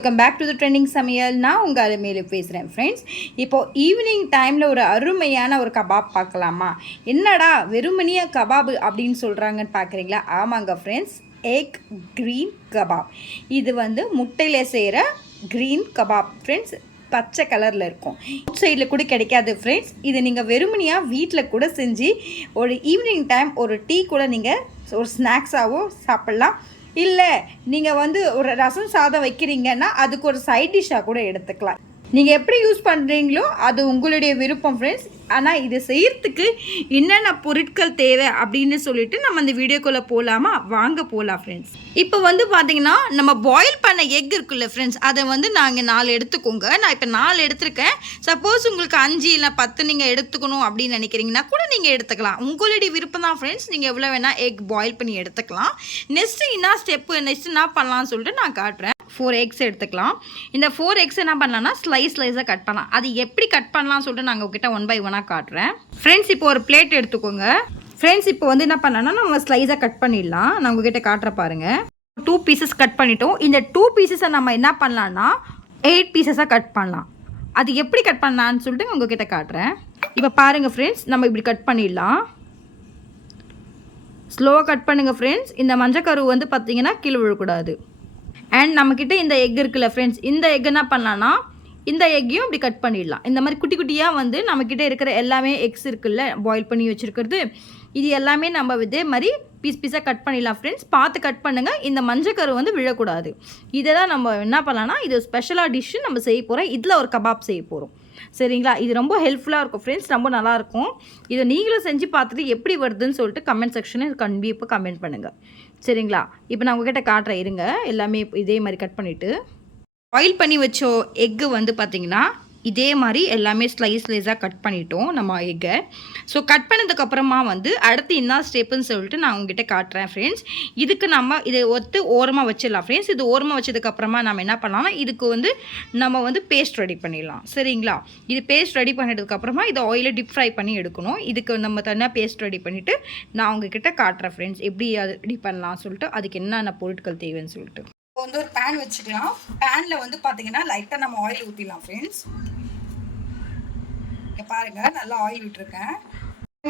Welcome back to the trending சமையல். நான் உங்கள் அலுமையில் பேசுகிறேன் ஃப்ரெண்ட்ஸ். இப்போது ஈவினிங் டைமில் ஒரு அருமையான ஒரு கபாப் பார்க்கலாமா? என்னடா வெறுமனியாக கபாபு அப்படின்னு சொல்கிறாங்கன்னு பார்க்குறீங்களா? ஆமாங்க ஃப்ரெண்ட்ஸ், எக் க்ரீன் கபாப். இது முட்டையில் செய்கிற க்ரீன் கபாப் ஃப்ரெண்ட்ஸ். பச்சை கலரில் இருக்கும். அவுட் சைடில் கூட கிடைக்காது ஃப்ரெண்ட்ஸ். இது நீங்கள் வெறுமனியாக வீட்டில் கூட செஞ்சு ஒரு ஈவினிங் டைம் ஒரு டீ கூட நீங்கள் ஒரு ஸ்நாக்ஸாகவும் சாப்பிட்லாம். இல்லை நீங்கள் ஒரு ரசம் சாதம் வைக்கிறீங்கன்னா அதுக்கு ஒரு சைட் டிஷ்ஷாக கூட எடுத்துக்கலாம். நீங்கள் எப்படி யூஸ் பண்ணுறீங்களோ அது உங்களுடைய விருப்பம் ஃப்ரெண்ட்ஸ். ஆனால் இது செய்கிறதுக்கு என்னென்ன பொருட்கள் தேவை அப்படின்னு சொல்லிட்டு நம்ம இந்த வீடியோக்குள்ளே போகலாமா? வாங்க போகலாம் ஃப்ரெண்ட்ஸ். இப்போ பார்த்தீங்கன்னா நம்ம பாயில் பண்ண எக் இருக்குல்ல ஃப்ரெண்ட்ஸ், அதை நாங்கள் 4 எடுத்துக்கோங்க. நான் இப்போ 4 எடுத்துருக்கேன். சப்போஸ் உங்களுக்கு 5 இல்லை 10 நீங்கள் எடுத்துக்கணும் அப்படின்னு நினைக்கிறீங்கன்னா கூட நீங்கள் எடுத்துக்கலாம். உங்களுடைய விருப்பம் தான் ஃப்ரெண்ட்ஸ். நீங்கள் எவ்வளோ வேணால் எக் பாயில் பண்ணி எடுத்துக்கலாம். நெக்ஸ்ட்டு என்ன ஸ்டெப்பு, நெக்ஸ்ட்டு என்ன பண்ணலான்னு சொல்லிட்டு நான் காட்டுறேன். 4 எக்ஸ் எடுத்துக்கலாம். இந்த 4 எக்ஸ் என்ன பண்ணலாம்னா ஸ்லைஸாக கட் பண்ணலாம். அது எப்படி கட் பண்ணலாம்னு சொல்லிட்டு நாங்கள் உங்ககிட்ட 1 by 1 காட்டுறேன் ஃப்ரெண்ட்ஸ். இப்போ ஒரு பிளேட் எடுத்துக்கோங்க ஃப்ரெண்ட்ஸ். இப்போ என்ன பண்ணலாம்னா நம்ம ஸ்லைஸாக கட் பண்ணிடலாம். நான் உங்ககிட்ட காட்டுற பாருங்கள். 2 பீசஸ் கட் பண்ணிட்டோம். இந்த 2 பீசஸை நம்ம என்ன பண்ணலாம்னா 8 பீசஸாக கட் பண்ணலாம். அது எப்படி கட் பண்ணலான்னு சொல்லிட்டு உங்ககிட்ட காட்டுறேன். இப்போ பாருங்கள் ஃப்ரெண்ட்ஸ், நம்ம இப்படி கட் பண்ணிடலாம். ஸ்லோவாக கட் பண்ணுங்கள் ஃப்ரெண்ட்ஸ். இந்த மஞ்சக்கரு பார்த்தீங்கன்னா கீழே விழக்கூடாது. அண்ட் நம்மக்கிட்ட இந்த எக் இருக்குல்ல ஃப்ரெண்ட்ஸ், இந்த எக் என்ன பண்ணலான்னா இந்த எக்கையும் இப்படி கட் பண்ணிடலாம். இந்த மாதிரி குட்டி குட்டியாக நம்மக்கிட்ட இருக்கிற எல்லாமே எக்ஸ் இருக்குல்ல பாயில் பண்ணி வச்சுருக்கிறது, இது எல்லாமே நம்ம இதே மாதிரி பீஸாக கட் பண்ணிடலாம் ஃப்ரெண்ட்ஸ். பார்த்து கட் பண்ணுங்கள். இந்த மஞ்சக்கரு விழக்கூடாது. இதை தான் நம்ம என்ன பண்ணலான்னா இது ஸ்பெஷலாக டிஷ்ஷு நம்ம செய்ய போகிறோம். இதில் ஒரு கபாப் செய்ய போகிறோம். சரிங்களா? இது ரொம்ப ஹெல்ப்ஃபுல்லாக இருக்கும் ஃப்ரெண்ட்ஸ். ரொம்ப நல்லாயிருக்கும். இதை நீங்களும் செஞ்சு பார்த்துட்டு எப்படி வருதுன்னு சொல்லிட்டு கமெண்ட் செக்ஷனில் கண்டிப்பாக கமெண்ட் பண்ணுங்கள். சரிங்களா? இப்போ நான் உங்ககிட்ட காட்டுறேன் இருங்க. எல்லாமே இதே மாதிரி கட் பண்ணிவிட்டு பாயில் பண்ணி வச்ச எக்கு பார்த்திங்கன்னா இதே மாதிரி எல்லாமே ஸ்லைஸாக கட் பண்ணிட்டோம் நம்ம எக்கை. ஸோ கட் பண்ணதுக்கப்புறமா அடுத்து என்ன ஸ்டெப்புன்னு சொல்லிட்டு நான் உங்ககிட்ட காட்டுறேன் ஃப்ரெண்ட்ஸ். இதுக்கு நம்ம இதை ஓரமாக வச்சிடலாம் ஃப்ரெண்ட்ஸ். இது ஓரமாக வச்சதுக்கப்புறமா நம்ம என்ன பண்ணலாம்னா இதுக்கு நம்ம பேஸ்ட் ரெடி பண்ணிடலாம். சரிங்களா? இது பேஸ்ட் ரெடி பண்ணிட்டதுக்கப்புறமா இதை ஆயிலில் டிப் ஃப்ரை பண்ணி எடுக்கணும். இதுக்கு நம்ம தனியாக பேஸ்ட் ரெடி பண்ணிவிட்டு நான் உங்ககிட்ட காட்டுறேன் ஃப்ரெண்ட்ஸ் எப்படி அது ரெடி பண்ணலாம் சொல்லிட்டு, அதுக்கு என்னென்ன பொருட்கள் தேவைன்னு சொல்லிட்டு. இப்போ ஒரு பேன் வச்சுக்கலாம். பேனில் பார்த்தீங்கன்னா லைட்டாக நம்ம ஆயில் ஊற்றிடலாம் ஃப்ரெண்ட்ஸ். இங்கே பாருங்கள், நல்லா ஆயில் விட்டுருக்கேன்.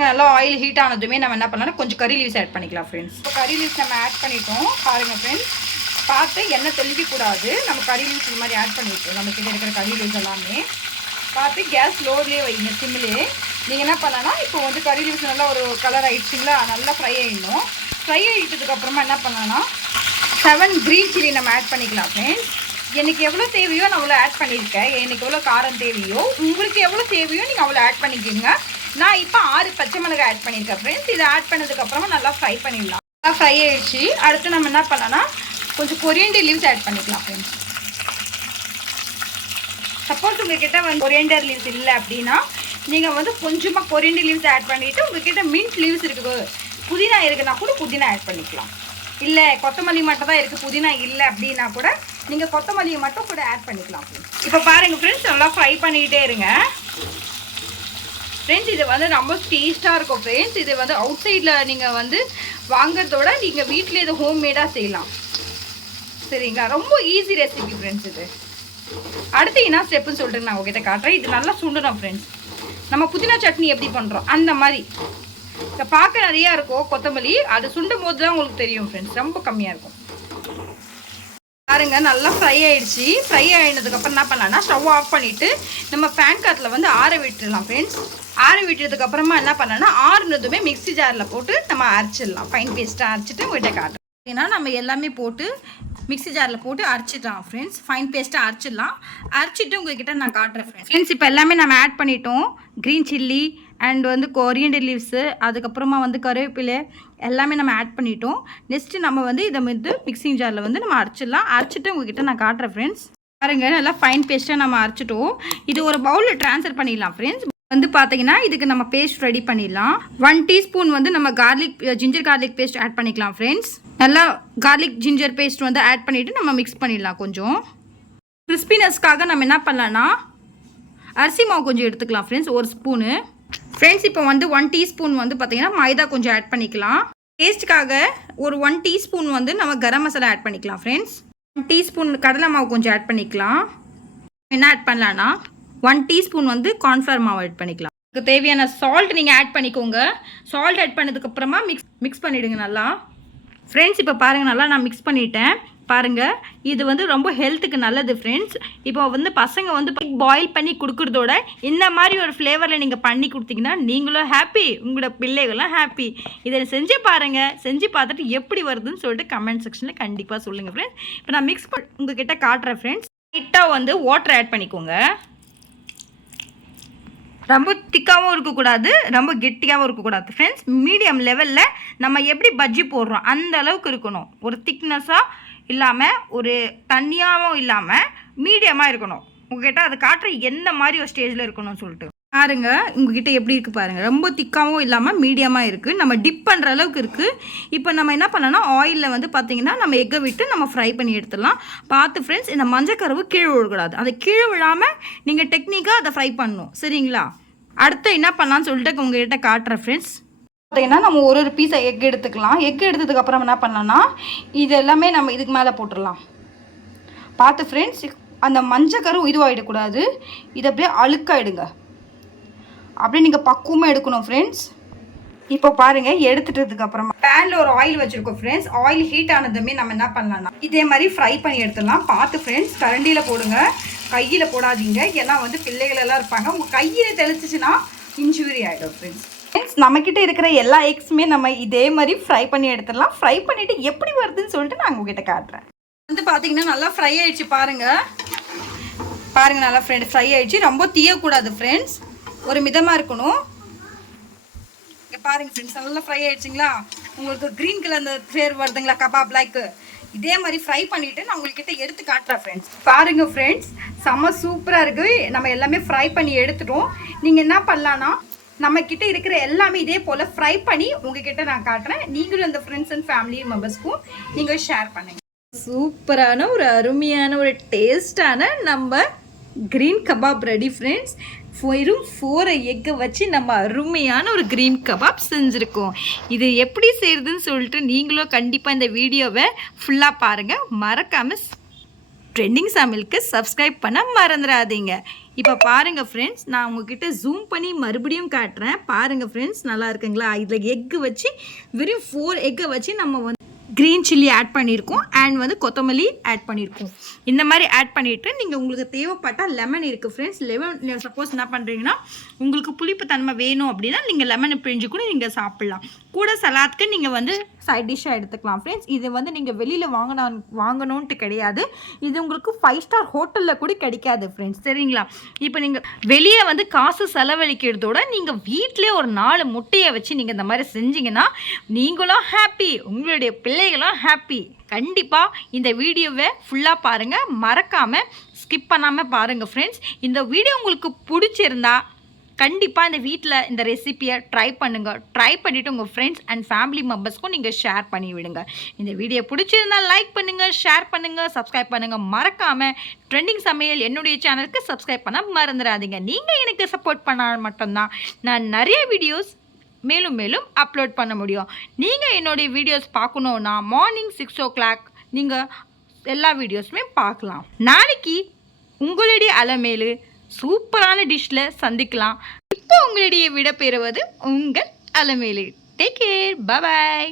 நல்லா ஆயில் ஹீட் ஆனதுமே நம்ம என்ன பண்ணலாம், கொஞ்சம் கறி லீவ்ஸ் ஆட் பண்ணிக்கலாம் ஃப்ரெண்ட்ஸ். இப்போ கறி லீவ்ஸ் நம்ம ஆட் பண்ணிட்டோம். பாருங்கள் ஃப்ரெண்ட்ஸ், பார்த்து எண்ணெய் தெளிக்கக்கூடாது. நம்ம கறி லீவ்ஸ் இந்த மாதிரி ஆட் பண்ணிட்டோம். நம்ம கிட்ட இருக்கிற கறி லீவ்ஸ் எல்லாமே பார்த்து கேஸ் லோட்லேயே வைங்க, சிம்மிலே. நீங்கள் என்ன பண்ணலாம்னா இப்போ கறி லீவ்ஸ் நல்லா ஒரு கலர் ஆகிடுச்சிங்களா, நல்லா ஃப்ரை ஆகிடணும். ஃப்ரை ஆகிட்டதுக்கப்புறமா என்ன பண்ணலாம்னா 7 க்ரீன் சில்லி நம்ம ஆட் பண்ணிக்கலாம் ஃப்ரெண்ட்ஸ். எனக்கு எவ்வளோ தேவையோ நான் அவ்வளோ ஆட் பண்ணியிருக்கேன். எனக்கு எவ்வளோ காரம் தேவையோ உங்களுக்கு எவ்வளோ தேவையோ நீங்கள் அவ்வளோ ஆட் பண்ணிக்கிங்க. நான் இப்போ 6 பச்சை மிளகாய் ஆட் பண்ணியிருக்கேன் ஃப்ரெண்ட்ஸ். இதை ஆட் பண்ணதுக்கப்புறமா நல்லா ஃப்ரை பண்ணிடலாம். நல்லா ஃப்ரை ஆகிடுச்சு. அடுத்து நம்ம என்ன பண்ணலாம்னா கொஞ்சம் கொரியண்டர் லீவ்ஸ் ஆட் பண்ணிக்கலாம் ஃப்ரெண்ட்ஸ். சப்போஸ் உங்கள்கிட்ட கொரியண்டர் லீவ்ஸ் இல்லை அப்படின்னா நீங்கள் கொஞ்சமாக கொரியண்டர் லீவ்ஸ் ஆட் பண்ணிவிட்டு உங்கள்கிட்ட மின்ட் லீவ்ஸ் இருக்குது, புதினா இருக்குன்னா கூட புதினா ஆட் பண்ணிக்கலாம். இல்லை கொத்தமல்லி மட்டும் தான் இருக்குது, புதினா இல்லை அப்படின்னா கூட நீங்கள் கொத்தமல்லியை மட்டும் கூட ஆட் பண்ணிக்கலாம். இப்போ பாருங்கள் ஃப்ரெண்ட்ஸ், நல்லா ஃப்ரை பண்ணிக்கிட்டே இருங்க ஃப்ரெண்ட்ஸ். இது ரொம்ப டேஸ்ட்டாக இருக்கும் ஃப்ரெண்ட்ஸ். இது அவுட் சைடில் நீங்கள் வாங்கிறதோட நீங்கள் வீட்டில் இது ஹோம்மேடாக செய்யலாம். சரிங்களா? ரொம்ப ஈஸி ரெசிபி ஃப்ரெண்ட்ஸ் இது. அடுத்து என்ன ஸ்டெப்புன்னு சொல்லிட்டு நான் உங்ககிட்ட காட்டுறேன். இது நல்லா சுண்டணும் ஃப்ரெண்ட்ஸ். நம்ம புதினா சட்னி எப்படி பண்ணுறோம் அந்த மாதிரி. இப்போ பார்க்க நிறையா இருக்கும் கொத்தமல்லி, அது சுண்டும் போது தான் உங்களுக்கு தெரியும் ஃப்ரெண்ட்ஸ். ரொம்ப கம்மியாக இருக்கும். பாருங்க, நல்லா ஃப்ரை ஆகிடுச்சு. ஃப்ரை ஆகினதுக்கப்புறம் என்ன பண்ணலாம்னா ஸ்டவ் ஆஃப் பண்ணிவிட்டு நம்ம ஃபேன் காத்தில் ஆற விட்டுடலாம் ஃப்ரெண்ட்ஸ். ஆற விட்டதுக்கப்புறமா என்ன பண்ணலாம்னா ஆறுனதுமே மிக்ஸி ஜாரில் போட்டு நம்ம அரைச்சிடலாம். ஃபைன் பேஸ்ட்டாக அரைச்சிட்டு உங்கள்கிட்ட காட்டுறோம். ஏன்னா நம்ம எல்லாமே போட்டு மிக்ஸி ஜாரில் போட்டு அரைச்சிடலாம் ஃப்ரெண்ட்ஸ். ஃபைன் பேஸ்ட்டாக அரைச்சிடலாம். அரைச்சிட்டு உங்கள்கிட்ட நான் காட்டுறேன் ஃப்ரெண்ட்ஸ். இப்போ எல்லாமே நம்ம ஆட் பண்ணிட்டோம். Green chilli and coriander leaves, அதுக்கப்புறமா கருவேப்பிலை எல்லாமே நம்ம ஆட் பண்ணிட்டோம். நெக்ஸ்ட்டு நம்ம இதை மிக்சிங் ஜாரில் நம்ம அரைச்சிடலாம். அரைச்சிட்டு உங்ககிட்ட நான் காட்டுறேன் ஃப்ரெண்ட்ஸ். பாருங்கள், நல்லா ஃபைன் பேஸ்ட்டாக நம்ம அரைச்சிட்டோம். இது ஒரு பவுலில் ட்ரான்ஸ்ஃபர் பண்ணிடலாம் ஃப்ரெண்ட்ஸ். பார்த்தீங்கன்னா இதுக்கு நம்ம பேஸ்ட் ரெடி பண்ணிடலாம். 1 டீஸ்பூன் நம்ம ஜிஞ்சர் கார்லிக் பேஸ்ட் ஆட் பண்ணிக்கலாம் ஃப்ரெண்ட்ஸ். நல்லா கார்லிக் ஜிஞ்சர் பேஸ்ட் ஆட் பண்ணிவிட்டு நம்ம மிக்ஸ் பண்ணிடலாம். கொஞ்சம் கிறிஸ்பினஸ்க்காக நம்ம என்ன பண்ணலான்னா அரிசி மாவு கொஞ்சம் எடுத்துக்கலாம் ஃப்ரெண்ட்ஸ், 1 ஸ்பூனு ஃப்ரெண்ட்ஸ். இப்போ 1 டீஸ்பூன் பார்த்தீங்கன்னா மைதா கொஞ்சம் ஆட் பண்ணிக்கலாம். டேஸ்ட்டுக்காக ஒரு 1 டீஸ்பூன் நம்ம கரம் மசாலா ஆட் பண்ணிக்கலாம் ஃப்ரெண்ட்ஸ். 1 டீஸ்பூன் கடலை மாவு கொஞ்சம் ஆட் பண்ணிக்கலாம். என்ன ஆட் பண்ணலான்னா 1 டீஸ்பூன் வந்து கார்ன்ஃப்ளவர் மாவு ஆட் பண்ணிக்கலாம். இதுக்கு தேவையான சால்ட் நீங்கள் ஆட் பண்ணிக்கோங்க. சால்ட் ஆட் பண்ணதுக்கப்புறமா மிக்ஸ் பண்ணிவிடுங்க நல்லா. ஃப்ரெண்ட்ஸ் இப்போ பாருங்கள், நல்லா நான் மிக்ஸ் பண்ணிட்டேன். பாருங்கள், இது வந்து ரொம்ப ஹெல்த்துக்கு நல்லது ஃப்ரெண்ட்ஸ். இப்போ வந்து பசங்க வந்து பாயில் பண்ணி கொடுக்குறதோட இந்த மாதிரி ஒரு ஃப்ளேவரில் நீங்கள் பண்ணி கொடுத்தீங்கன்னா நீங்களும் ஹாப்பி, உங்களோட பிள்ளைகளும் ஹாப்பி. இதை செஞ்சு பாருங்கள். செஞ்சு பார்த்துட்டு எப்படி வருதுன்னு சொல்லிட்டு கமெண்ட் செக்ஷனில் கண்டிப்பாக சொல்லுங்கள் ஃப்ரெண்ட்ஸ். இப்போ நான் மிக்ஸ் பண்ணி உங்ககிட்ட காட்டுறேன் ஃப்ரெண்ட்ஸ். லைட்டாக வந்து வாட்டர் ஆட் பண்ணிக்கோங்க. ரொம்ப திக்காகவும் இருக்கக்கூடாது, ரொம்ப கெட்டியாகவும் இருக்கக்கூடாது ஃப்ரெண்ட்ஸ். மீடியம் லெவலில் நம்ம எப்படி பஜ்ஜி போடுறோம் அந்த அளவுக்கு இருக்கணும். ஒரு திக்னஸாக இல்லாமல் ஒரு தண்ணியாகவும் இல்லாமல் மீடியமாக இருக்கணும். உங்ககிட்ட அதை காட்டுற எந்த மாதிரி ஒரு ஸ்டேஜில் இருக்கணும்னு சொல்லிட்டு பாருங்க. உங்ககிட்ட எப்படி இருக்குது பாருங்கள். ரொம்ப திக்காகவும் இல்லாமல் மீடியமாக இருக்குது. நம்ம டிப் பண்ணுற அளவுக்கு இருக்குது. இப்போ நம்ம என்ன பண்ணலாம், ஆயிலில் வந்து பார்த்திங்கன்னா நம்ம எக்கை விட்டு நம்ம ஃப்ரை பண்ணி எடுத்துடலாம். பார்த்து ஃப்ரெண்ட்ஸ், இந்த மஞ்சக்கருவு கீழே விழக்கூடாது. அதை கீழே விழாமல் நீங்கள் டெக்னிக்காக அதை ஃப்ரை பண்ணணும், சரிங்களா? அடுத்து என்ன பண்ணலான்னு சொல்லிட்டு உங்ககிட்ட காட்டுறேன் ஃப்ரெண்ட்ஸ். பார்த்தீங்கன்னா நம்ம ஒரு பீஸை எக் எடுத்துக்கலாம். எக் எடுத்ததுக்கப்புறம் என்ன பண்ணலாம்னா இது எல்லாமே நம்ம இதுக்கு மேலே போட்டுடலாம். பார்த்து ஃப்ரெண்ட்ஸ், அந்த மஞ்சக்கரு இதுவாகிடக்கூடாது. இதை அப்படியே அழுக்காயிடுங்க. அப்படியே நீங்கள் பக்குவமாக எடுக்கணும் ஃப்ரெண்ட்ஸ். இப்போ பாருங்கள், எடுத்துட்டதுக்கு அப்புறமா பேனில் ஒரு ஆயில் வச்சுருக்கோம் ஃப்ரெண்ட்ஸ். ஆயில் ஹீட் ஆனதுமே நம்ம என்ன பண்ணலாம்னா இதே மாதிரி ஃப்ரை பண்ணி எடுத்துடலாம். பார்த்து ஃப்ரெண்ட்ஸ், கரண்டியில் போடுங்க, கையில் போடாதீங்க. ஏன்னா வந்து பிள்ளைகளெல்லாம் இருப்பாங்க. உங்கள் கையில் தெளிச்சிச்சுன்னா இன்ஜுரி ஆகிடும் ஃப்ரெண்ட்ஸ். நம்மக்கிட்ட இருக்கிற எல்லா எக்ஸுமே நம்ம இதே மாதிரி ஃப்ரை பண்ணி எடுத்துடலாம். ஃப்ரை பண்ணிவிட்டு எப்படி வருதுன்னு சொல்லிட்டு நான் உங்ககிட்ட காட்டுறேன். வந்து பார்த்தீங்கன்னா நல்லா ஃப்ரை ஆகிடுச்சு. பாருங்கள் நல்லா ஃப்ரை ஆகிடுச்சு. ரொம்ப தீயக்கூடாது ஃப்ரெண்ட்ஸ், ஒரு மிதமாக இருக்கணும். இங்கே பாருங்கள் ஃப்ரெண்ட்ஸ், நல்லா ஃப்ரை ஆகிடுச்சிங்களா? உங்களுக்கு க்ரீன் கலர் அந்த ஃப்ளேவர் வருதுங்களா கபாப் லைக்கு? இதே மாதிரி ஃப்ரை பண்ணிவிட்டு நான் உங்கள்கிட்ட எடுத்து காட்டுறேன் ஃப்ரெண்ட்ஸ். பாருங்கள் ஃப்ரெண்ட்ஸ், செம்ம சூப்பராக இருக்குது. நம்ம எல்லாமே ஃப்ரை பண்ணி எடுத்துட்டோம். நீங்கள் என்ன பண்ணலான்னா நம்மக்கிட்ட இருக்கிற எல்லாமே இதே போல் ஃப்ரை பண்ணி உங்ககிட்ட நான் காட்டுறேன். நீங்களும் அந்த ஃப்ரெண்ட்ஸ் அண்ட் ஃபேமிலி மெம்பர்ஸ்க்கும் நீங்கள் ஷேர் பண்ணுங்கள். சூப்பரான ஒரு அருமையான ஒரு டேஸ்டான நம்ம க்ரீன் கபாப் ரெடி ஃப்ரெண்ட்ஸ். வெறும் 4 எக்கை வச்சு நம்ம அருமையான ஒரு க்ரீன் கபாப் செஞ்சுருக்கோம். இது எப்படி செய்கிறதுன்னு சொல்லிட்டு நீங்களும் கண்டிப்பாக இந்த வீடியோவை ஃபுல்லாக பாருங்கள். மறக்காமல் ட்ரெண்டிங் சமையலுக்கு சப்ஸ்கிரைப் பண்ண மறந்துடாதீங்க. இப்போ பாருங்கள் ஃப்ரெண்ட்ஸ், நான் உங்ககிட்ட ஜூம் பண்ணி மறுபடியும் காட்டுறேன். பாருங்கள் ஃப்ரெண்ட்ஸ், நல்லா இருக்குங்களா? இதில் எக்கு வச்சு வெறும் 4 எக்கை வச்சு நம்ம வந்து க்ரீன் சில்லி ஆட் பண்ணியிருக்கோம் அண்ட் வந்து கொத்தமல்லி ஆட் பண்ணியிருக்கோம். இந்த மாதிரி ஆட் பண்ணிவிட்டு நீங்கள் உங்களுக்கு தேவைப்பட்டால் லெமன் இருக்குது ஃப்ரெண்ட்ஸ். லெமன் சப்போஸ் என்ன பண்ணுறீங்கன்னா உங்களுக்கு புளிப்பு தன்மை வேணும் அப்படின்னா நீங்கள் லெமனை பிழிஞ்சு கூட நீங்கள் சாப்பிட்லாம். கூட சலாத்துக்கு நீங்கள் வந்து சைட் டிஷ்ஷாக எடுத்துக்கலாம் ஃப்ரெண்ட்ஸ். இது வந்து நீங்கள் வெளியில் வாங்கணுன்ட்டு கிடையாது. இது உங்களுக்கு 5 ஸ்டார் ஹோட்டலில் கூட கிடைக்காது ஃப்ரெண்ட்ஸ், சரிங்களா? இப்போ நீங்கள் வெளியே வந்து காசு செலவழிக்கிறதோட நீங்கள் வீட்டிலே ஒரு 4 முட்டையை வச்சு நீங்கள் இந்த மாதிரி செஞ்சிங்கன்னா நீங்களும் ஹாப்பி, உங்களுடைய பிள்ளைகளும் ஹாப்பி. கண்டிப்பாக இந்த வீடியோவை ஃபுல்லாக பாருங்கள், மறக்காமல் ஸ்கிப் பண்ணாமல் பாருங்கள் ஃப்ரெண்ட்ஸ். இந்த வீடியோ உங்களுக்கு பிடிச்சிருந்தா கண்டிப்பாக இந்த வீட்டில் இந்த ரெசிபியை ட்ரை பண்ணுங்கள். ட்ரை பண்ணிவிட்டு உங்கள் ஃப்ரெண்ட்ஸ் அண்ட் ஃபேமிலி மெம்பர்ஸ்க்கும் நீங்கள் ஷேர் பண்ணி விடுங்க. இந்த வீடியோ பிடிச்சிருந்தால் லைக் பண்ணுங்கள், ஷேர் பண்ணுங்கள், சப்ஸ்கிரைப் பண்ணுங்கள். மறக்காமல் ட்ரெண்டிங் சமையல் என்னுடைய சேனலுக்கு சப்ஸ்கிரைப் பண்ண மறந்துடாதீங்க. நீங்கள் எனக்கு சப்போர்ட் பண்ணால் மட்டும்தான் நான் நிறைய வீடியோஸ் மேலும் மேலும் அப்லோட் பண்ண முடியும். நீங்கள் என்னுடைய வீடியோஸ் பார்க்கணுன்னா மார்னிங் 6 o'clock நீங்கள் எல்லா வீடியோஸுமே பார்க்கலாம். நாளைக்கு உங்களுடைய அலமேலு சூப்பரான டிஷ்ல சந்திக்கலாம். இப்போ உங்களுடைய விட பெறுவது உங்கள் Alamelu. Take care, bye bye.